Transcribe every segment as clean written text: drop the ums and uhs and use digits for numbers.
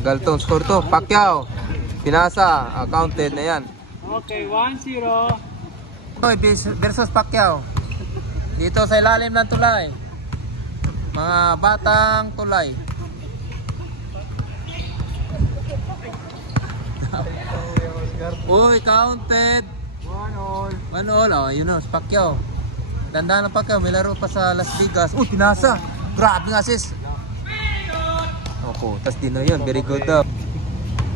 Tagal to, score to. Pacquiao. Pinasa. Counted na yan. Okay, 1-0. Versus Pacquiao. Dito sa ilalim ng tulay. Mga batang tulay. Uy, counted. 1-1. Oh, yun o, Pacquiao. Dandahan ng Pacquiao. May laro pa sa Las Vegas. Uy, pinasa. Grabe nga sis. Opo, tas Dinoy yun. Very good daw.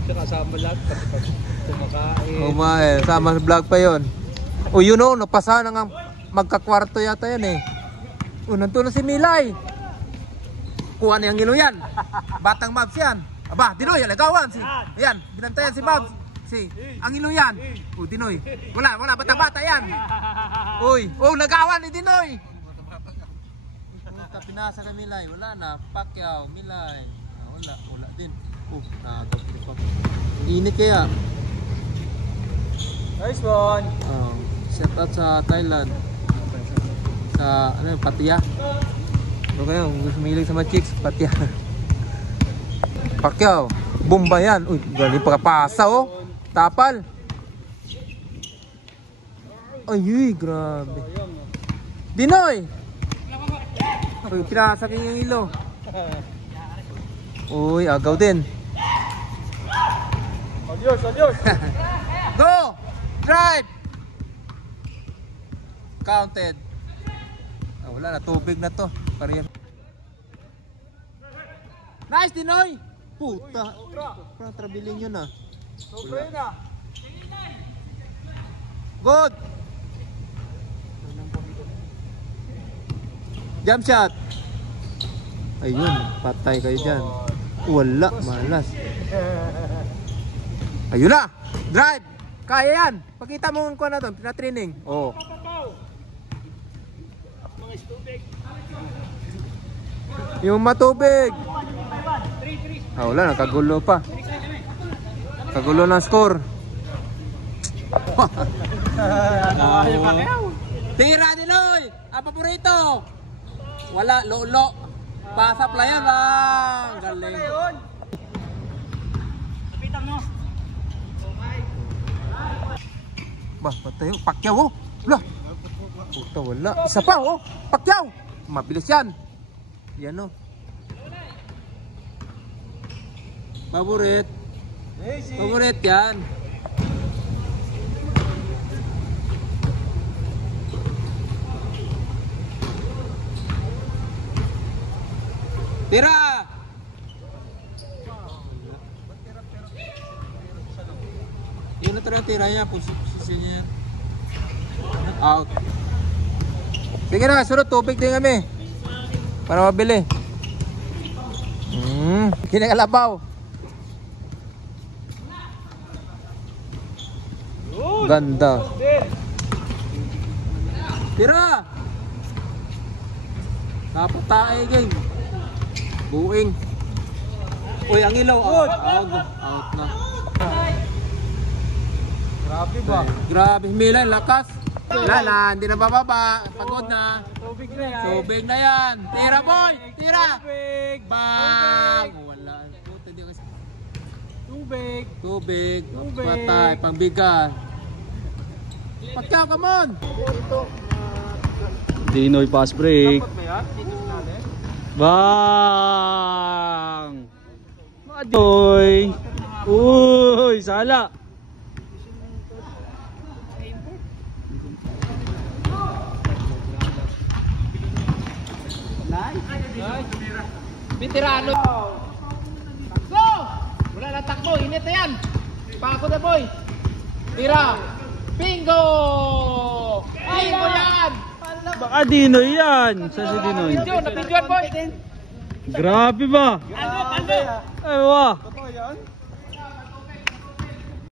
Kasama lahat pag kumakain. Kumain. Sama vlog pa yun. O yun o, napasa na nga. Magkakwarto yata yan eh. Nandun na si Milay. Kuha na yung ilo yan. Batang Mavs yan. Aba, Dinoy, alagawan. Ayan, binantayan si Mavs. Ang ilo yan. Dinoy. Wala, batang-bata yan. Uy, nagawan ni Dinoy. Pinasa kay Milay. Wala na. Pacquiao, Milay. Wala din. Nakakapit pa. Init kaya. Nice one. Set out sa Thailand. Sa, Pattaya. Ano kayo? Gusto milig sa mga chicks? Pattaya. Pacquiao. Bomba yan. Uy, galing pagkapasa oh. Tapal. Ay, grabe. Dinoy! Uy, pinasa yung ilo. Uy, agaw din. Adios. Go! Drive! Counted. Wala na, tubig na to. Pariyan. Nice, Dinoy! Puta. Parang trabiling yun ah. Sobra na. Good! Jump shot! Ayun, patay kayo dyan. Wala, malas. Ayun na! Drive! Kaya yan! Pakita mo kung ano doon, pinatraining. Oh. Yung matubig! Wala, nakagulo pa. Kagulo ng score. Tira Dinoy! Ang paborito! Wala, lolo. Pasa playan lang. Galing. Kapitan mo. Patay oh. Pacquiao oh. Wala. Puta wala. Isa pa oh. Pacquiao. Mabilis yan. Yan oh. Favorite. Favorite yan. Tira! Yun na tira niya. Posisyon niya. Out. Sige na, sunod. Tubig din kami. Para mabili. Kinakalabaw. Ganda. Tira! Napatae gang. Buing. Uy, ang ilaw. Out na. Grabe ba? Grabe, Milay, lakas. Wala, hindi na bababa. Pagod na. Tubig na yan. Tubig na yan. Tira, boy! Tira! Tubig! Bang! Wala. Tubig. Patay, pangbigas. Pacquiao, come on! Dinoy pass break. Dapat ba yan? Bang! Adoy! Uy, sala! Veterano. Takbo! Wala na takbo, init na yan. Pako na boy. Tira. Bingo! Bingo yan! Baka Dinoy yan. Saan si Dinoy? Napidyon boy. Grabe ba? Ando! Ay, wah!